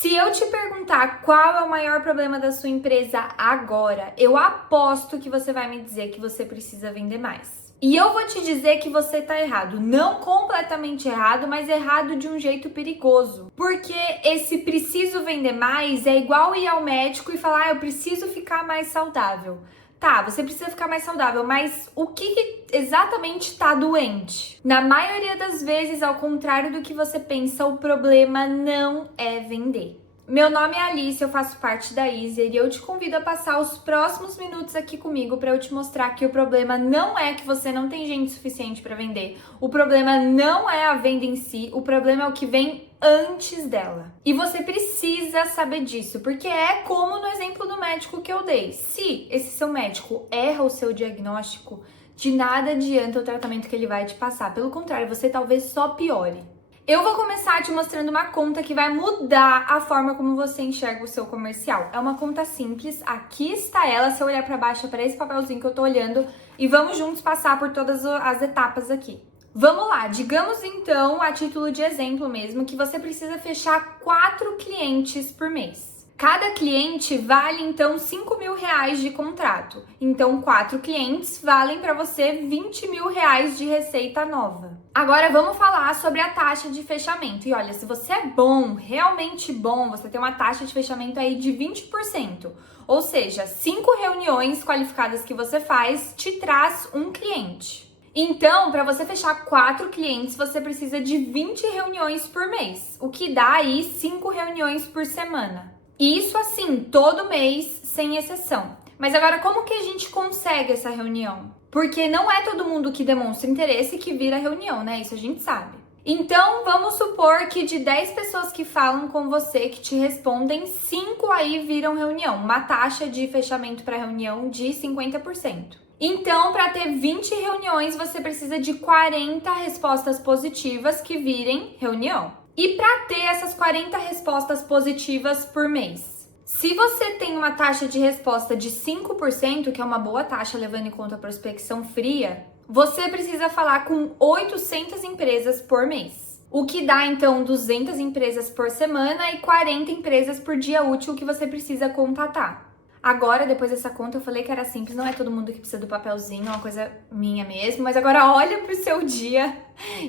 Se eu te perguntar qual é o maior problema da sua empresa agora, eu aposto que você vai me dizer que você precisa vender mais. E eu vou te dizer que você tá errado. Não completamente errado, mas errado de um jeito perigoso. Porque esse preciso vender mais é igual ir ao médico e falar, eu preciso ficar mais saudável. Tá, você precisa ficar mais saudável, mas o que exatamente tá doente? Na maioria das vezes, ao contrário do que você pensa, o problema não é vender. Meu nome é Alice, eu faço parte da Easier e eu te convido a passar os próximos minutos aqui comigo para eu te mostrar que o problema não é que você não tem gente suficiente para vender. O problema não é a venda em si, o problema é o que vem antes dela. E você precisa saber disso, porque é como no exemplo do médico que eu dei. Se esse seu médico erra o seu diagnóstico, de nada adianta o tratamento que ele vai te passar. Pelo contrário, você talvez só piore. Eu vou começar te mostrando uma conta que vai mudar a forma como você enxerga o seu comercial. É uma conta simples, aqui está ela, se eu olhar para baixo, para esse papelzinho que eu tô olhando, e vamos juntos passar por todas as etapas aqui. Vamos lá, digamos então, a título de exemplo mesmo, que você precisa fechar 4 clientes por mês. Cada cliente vale, então, R$5.000 de contrato. Então, 4 clientes valem para você R$20.000 de receita nova. Agora, vamos falar sobre a taxa de fechamento. E olha, se você é bom, realmente bom, você tem uma taxa de fechamento aí de 20%. Ou seja, 5 reuniões qualificadas que você faz te traz um cliente. Então, para você fechar 4 clientes, você precisa de 20 reuniões por mês, o que dá aí 5 reuniões por semana. Isso assim, todo mês, sem exceção. Mas agora, como que a gente consegue essa reunião? Porque não é todo mundo que demonstra interesse que vira reunião, né? Isso a gente sabe. Então, vamos supor que de 10 pessoas que falam com você, que te respondem, 5 aí viram reunião. Uma taxa de fechamento para reunião de 50%. Então, para ter 20 reuniões, você precisa de 40 respostas positivas que virem reunião. E para ter essas 40 respostas positivas por mês? Se você tem uma taxa de resposta de 5%, que é uma boa taxa levando em conta a prospecção fria, você precisa falar com 800 empresas por mês. O que dá, então, 200 empresas por semana e 40 empresas por dia útil que você precisa contatar. Agora, depois dessa conta, eu falei que era simples, não é todo mundo que precisa do papelzinho, é uma coisa minha mesmo. Mas agora olha pro seu dia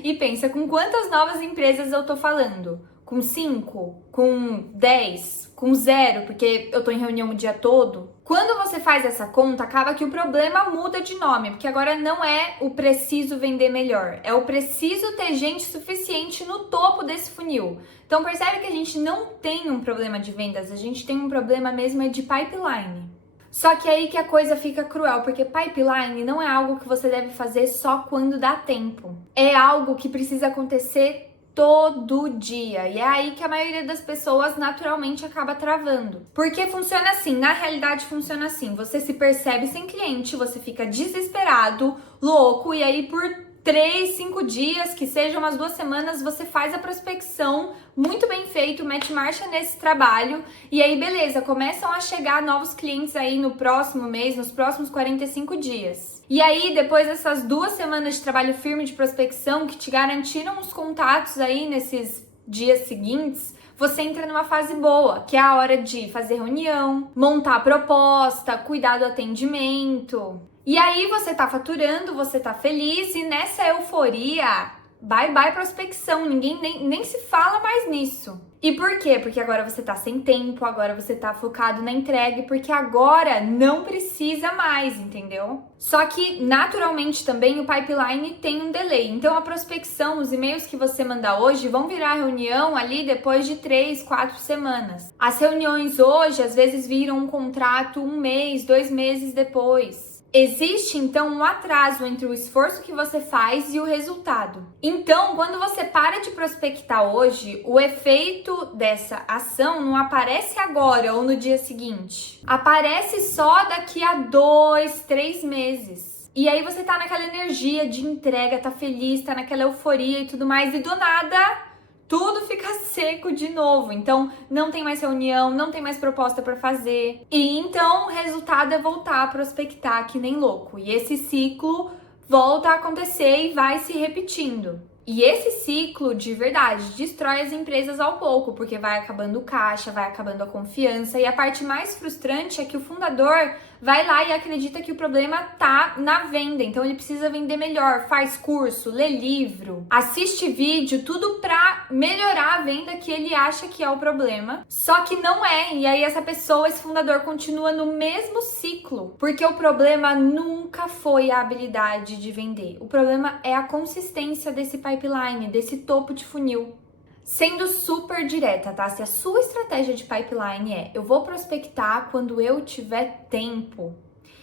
e pensa, com quantas novas empresas eu tô falando? Com 5? Com 10? Com 0? Porque eu tô em reunião o dia todo? Quando você faz essa conta, acaba que o problema muda de nome, porque agora não é o preciso vender melhor, é o preciso ter gente suficiente no topo desse funil. Então percebe que a gente não tem um problema de vendas, a gente tem um problema mesmo de pipeline. Só que aí que a coisa fica cruel, porque pipeline não é algo que você deve fazer só quando dá tempo. É algo que precisa acontecer todo dia. E é aí que a maioria das pessoas naturalmente acaba travando. Porque funciona assim, na realidade funciona assim. Você se percebe sem cliente, você fica desesperado, louco, e aí por 3, 5 dias, que sejam umas 2 semanas, você faz a prospecção muito bem feito, mete marcha nesse trabalho, e aí beleza, começam a chegar novos clientes aí no próximo mês, nos próximos 45 dias. E aí, depois dessas 2 semanas de trabalho firme de prospecção, que te garantiram os contatos aí nesses dias seguintes, você entra numa fase boa, que é a hora de fazer reunião, montar a proposta, cuidar do atendimento. E aí você tá faturando, você tá feliz e nessa euforia, bye bye prospecção, ninguém nem se fala mais nisso. E por quê? Porque agora você tá sem tempo, agora você tá focado na entrega, porque agora não precisa mais, entendeu? Só que naturalmente também o pipeline tem um delay, então a prospecção, os e-mails que você mandar hoje vão virar reunião ali depois de 3, 4 semanas. As reuniões hoje às vezes viram um contrato 1 mês, 2 meses depois. Existe, então, um atraso entre o esforço que você faz e o resultado. Então, quando você para de prospectar hoje, o efeito dessa ação não aparece agora ou no dia seguinte. Aparece só daqui a 2, 3 meses. E aí você tá naquela energia de entrega, tá feliz, tá naquela euforia e tudo mais, e do nada tudo fica seco de novo. Então, não tem mais reunião, não tem mais proposta para fazer. E então, o resultado é voltar a prospectar que nem louco. E esse ciclo volta a acontecer e vai se repetindo. E esse ciclo, de verdade, destrói as empresas ao pouco, porque vai acabando o caixa, vai acabando a confiança. E a parte mais frustrante é que o fundador vai lá e acredita que o problema tá na venda. Então ele precisa vender melhor, faz curso, lê livro, assiste vídeo, tudo pra melhorar a venda que ele acha que é o problema. Só que não é. E aí essa pessoa, esse fundador, continua no mesmo ciclo, porque o problema nunca foi a habilidade de vender. O problema é a consistência desse pipeline, desse topo de funil. Sendo super direta, tá? Se a sua estratégia de pipeline é eu vou prospectar quando eu tiver tempo,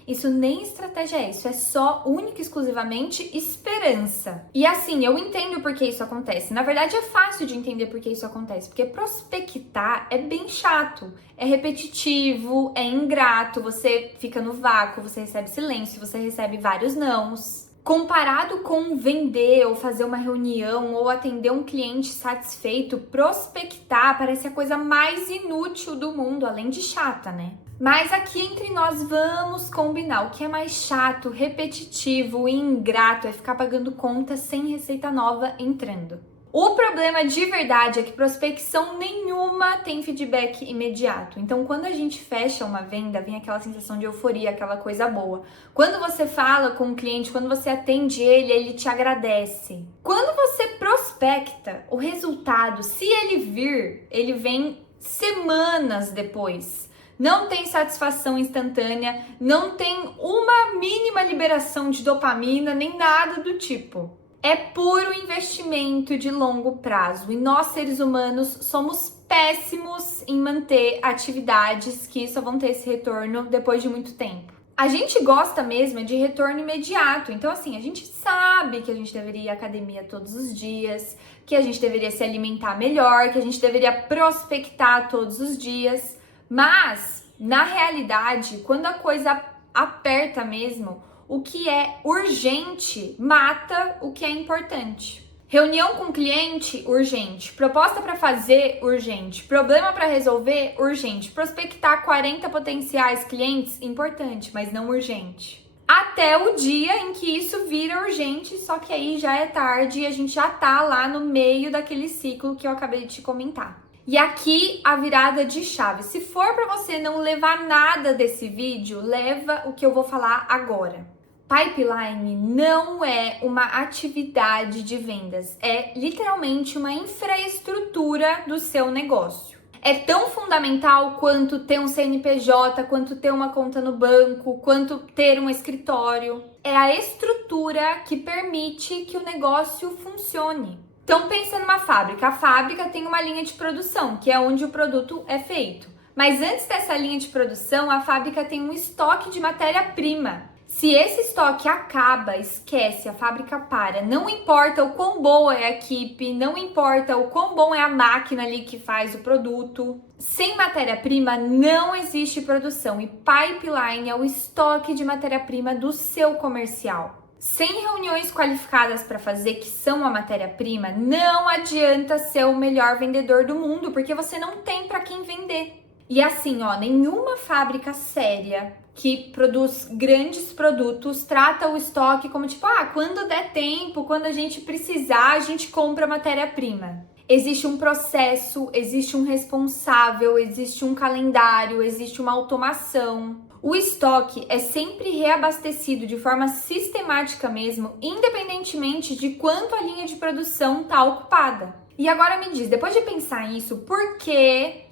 isso nem estratégia é, isso é só única e exclusivamente esperança. E assim, eu entendo por que isso acontece. Na verdade, é fácil de entender por que isso acontece, porque prospectar é bem chato, é repetitivo, é ingrato, você fica no vácuo, você recebe silêncio, você recebe vários nãos. Comparado com vender ou fazer uma reunião ou atender um cliente satisfeito, prospectar parece a coisa mais inútil do mundo, além de chata, né? Mas aqui entre nós vamos combinar. O que é mais chato, repetitivo e ingrato é ficar pagando conta sem receita nova entrando. O problema de verdade é que prospecção nenhuma tem feedback imediato. Então, quando a gente fecha uma venda, vem aquela sensação de euforia, aquela coisa boa. Quando você fala com o cliente, quando você atende ele, ele te agradece. Quando você prospecta, o resultado, se ele vir, ele vem semanas depois. Não tem satisfação instantânea, não tem uma mínima liberação de dopamina, nem nada do tipo. É puro investimento de longo prazo e nós, seres humanos, somos péssimos em manter atividades que só vão ter esse retorno depois de muito tempo. A gente gosta mesmo de retorno imediato, então assim, a gente sabe que a gente deveria ir à academia todos os dias, que a gente deveria se alimentar melhor, que a gente deveria prospectar todos os dias, mas na realidade, quando a coisa aperta mesmo, o que é urgente mata o que é importante. Reunião com cliente, urgente. Proposta para fazer, urgente. Problema para resolver, urgente. Prospectar 40 potenciais clientes, importante, mas não urgente. Até o dia em que isso vira urgente, só que aí já é tarde e a gente já tá lá no meio daquele ciclo que eu acabei de te comentar. E aqui a virada de chave. Se for para você não levar nada desse vídeo, leva o que eu vou falar agora. Pipeline não é uma atividade de vendas, é literalmente uma infraestrutura do seu negócio. É tão fundamental quanto ter um CNPJ, quanto ter uma conta no banco, quanto ter um escritório. É a estrutura que permite que o negócio funcione. Então pensa numa fábrica. A fábrica tem uma linha de produção, que é onde o produto é feito. Mas antes dessa linha de produção, a fábrica tem um estoque de matéria-prima. Se esse estoque acaba, esquece, a fábrica para. Não importa o quão boa é a equipe, não importa o quão bom é a máquina ali que faz o produto. Sem matéria-prima não existe produção e pipeline é o estoque de matéria-prima do seu comercial. Sem reuniões qualificadas para fazer, que são a matéria-prima, não adianta ser o melhor vendedor do mundo, porque você não tem para quem vender. E assim, ó, nenhuma fábrica séria que produz grandes produtos trata o estoque como tipo, quando der tempo, quando a gente precisar, a gente compra matéria-prima. Existe um processo, existe um responsável, existe um calendário, existe uma automação. O estoque é sempre reabastecido de forma sistemática mesmo, independentemente de quanto a linha de produção está ocupada. E agora me diz, depois de pensar nisso, por que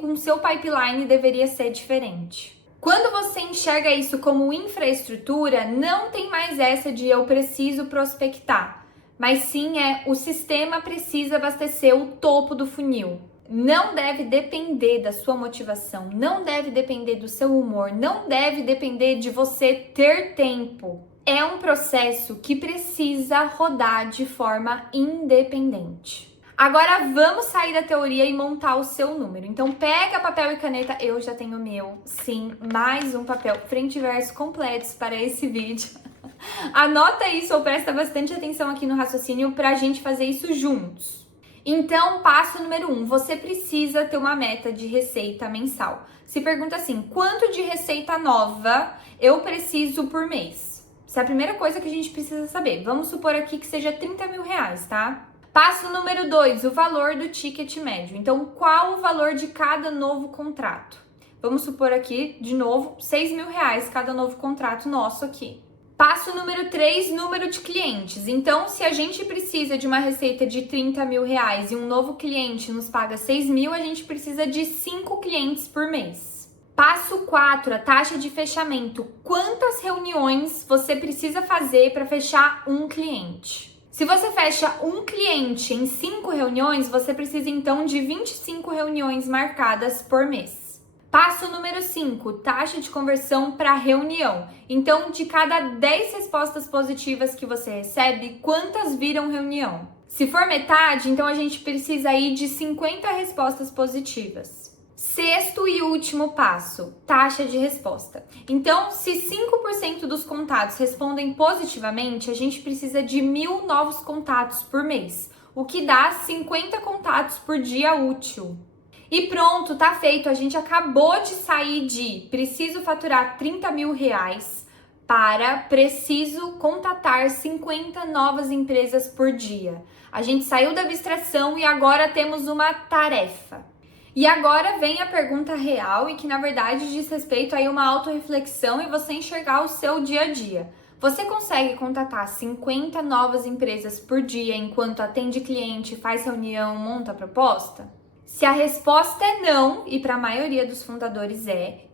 com o seu pipeline deveria ser diferente? Quando você enxerga isso como infraestrutura, não tem mais essa de eu preciso prospectar, mas sim o sistema precisa abastecer o topo do funil. Não deve depender da sua motivação, não deve depender do seu humor, não deve depender de você ter tempo. É um processo que precisa rodar de forma independente. Agora vamos sair da teoria e montar o seu número. Então pega papel e caneta, eu já tenho o meu. Sim, mais um papel, frente e verso completos para esse vídeo. Anota isso ou presta bastante atenção aqui no raciocínio para a gente fazer isso juntos. Então, passo número 1, você precisa ter uma meta de receita mensal. Se pergunta assim, quanto de receita nova eu preciso por mês? Essa é a primeira coisa que a gente precisa saber. Vamos supor aqui que seja 30 mil reais, tá? Passo número 2, o valor do ticket médio. Então, qual o valor de cada novo contrato? Vamos supor aqui, de novo, 6 mil reais cada novo contrato nosso aqui. Passo número 3, número de clientes. Então, se a gente precisa de uma receita de 30 mil reais e um novo cliente nos paga 6 mil, a gente precisa de 5 clientes por mês. Passo 4, a taxa de fechamento. Quantas reuniões você precisa fazer para fechar um cliente? Se você fecha um cliente em 5 reuniões, você precisa então de 25 reuniões marcadas por mês. Passo número 5, taxa de conversão para reunião. Então, de cada 10 respostas positivas que você recebe, quantas viram reunião? Se for metade, então a gente precisa aí de 50 respostas positivas. Sexto e último passo, taxa de resposta. Então, se 5% dos contatos respondem positivamente, a gente precisa de 1.000 novos contatos por mês, o que dá 50 contatos por dia útil. E pronto, tá feito. A gente acabou de sair de preciso faturar 30 mil reais para preciso contatar 50 novas empresas por dia. A gente saiu da abstração e agora temos uma tarefa. E agora vem a pergunta real e que na verdade diz respeito a uma autorreflexão e você enxergar o seu dia a dia. Você consegue contatar 50 novas empresas por dia enquanto atende cliente, faz reunião, monta proposta? Se a resposta é não, e para a maioria dos fundadores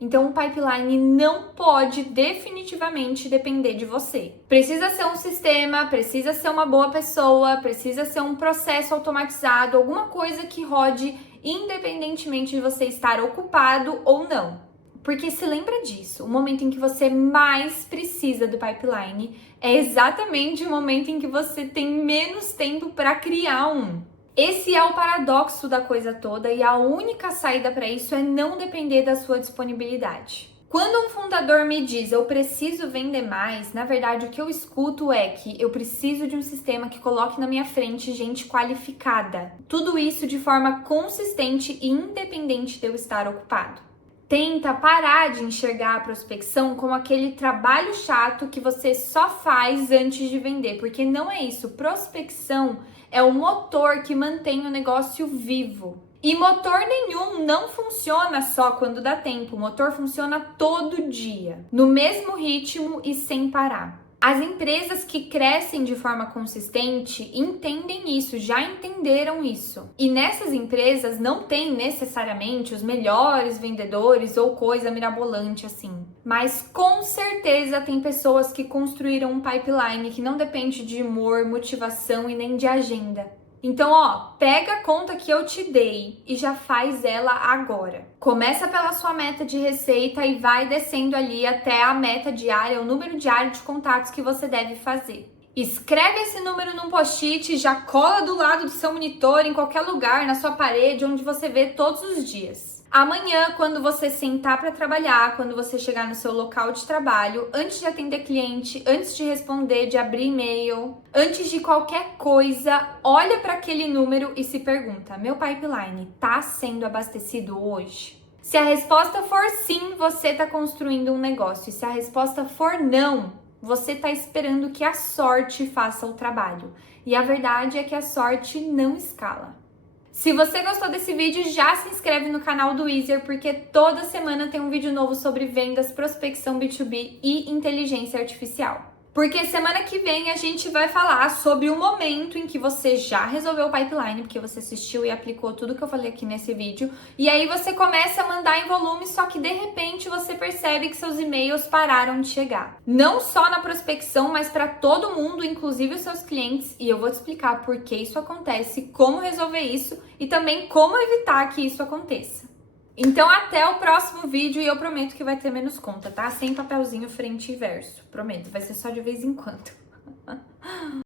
então o pipeline não pode definitivamente depender de você. Precisa ser um sistema, precisa ser uma boa pessoa, precisa ser um processo automatizado, alguma coisa que rode independentemente de você estar ocupado ou não. Porque se lembra disso, o momento em que você mais precisa do pipeline é exatamente o momento em que você tem menos tempo para criar um. Esse é o paradoxo da coisa toda e a única saída para isso é não depender da sua disponibilidade. Quando um fundador me diz eu preciso vender mais, na verdade o que eu escuto é que eu preciso de um sistema que coloque na minha frente gente qualificada. Tudo isso de forma consistente e independente de eu estar ocupado. Tenta parar de enxergar a prospecção como aquele trabalho chato que você só faz antes de vender, porque não é isso. Prospecção é o motor que mantém o negócio vivo. E motor nenhum não funciona só quando dá tempo, o motor funciona todo dia, no mesmo ritmo e sem parar. As empresas que crescem de forma consistente entendem isso, já entenderam isso. E nessas empresas não tem necessariamente os melhores vendedores ou coisa mirabolante assim. Mas com certeza tem pessoas que construíram um pipeline que não depende de humor, motivação e nem de agenda. Então, pega a conta que eu te dei e já faz ela agora. Começa pela sua meta de receita e vai descendo ali até a meta diária, o número diário de contatos que você deve fazer. Escreve esse número num post-it e já cola do lado do seu monitor, em qualquer lugar, na sua parede, onde você vê todos os dias. Amanhã, quando você sentar para trabalhar, quando você chegar no seu local de trabalho, antes de atender cliente, antes de responder, de abrir e-mail, antes de qualquer coisa, olha para aquele número e se pergunta: meu pipeline está sendo abastecido hoje? Se a resposta for sim, você está construindo um negócio. E se a resposta for não, você está esperando que a sorte faça o trabalho. E a verdade é que a sorte não escala. Se você gostou desse vídeo, já se inscreve no canal do Easier, porque toda semana tem um vídeo novo sobre vendas, prospecção B2B e inteligência artificial. Porque semana que vem a gente vai falar sobre o momento em que você já resolveu o pipeline, porque você assistiu e aplicou tudo que eu falei aqui nesse vídeo, e aí você começa a mandar em volume, só que de repente você percebe que seus e-mails pararam de chegar. Não só na prospecção, mas para todo mundo, inclusive os seus clientes, e eu vou te explicar por que isso acontece, como resolver isso e também como evitar que isso aconteça. Então até o próximo vídeo e eu prometo que vai ter menos conta, tá? Sem papelzinho frente e verso. Prometo, vai ser só de vez em quando.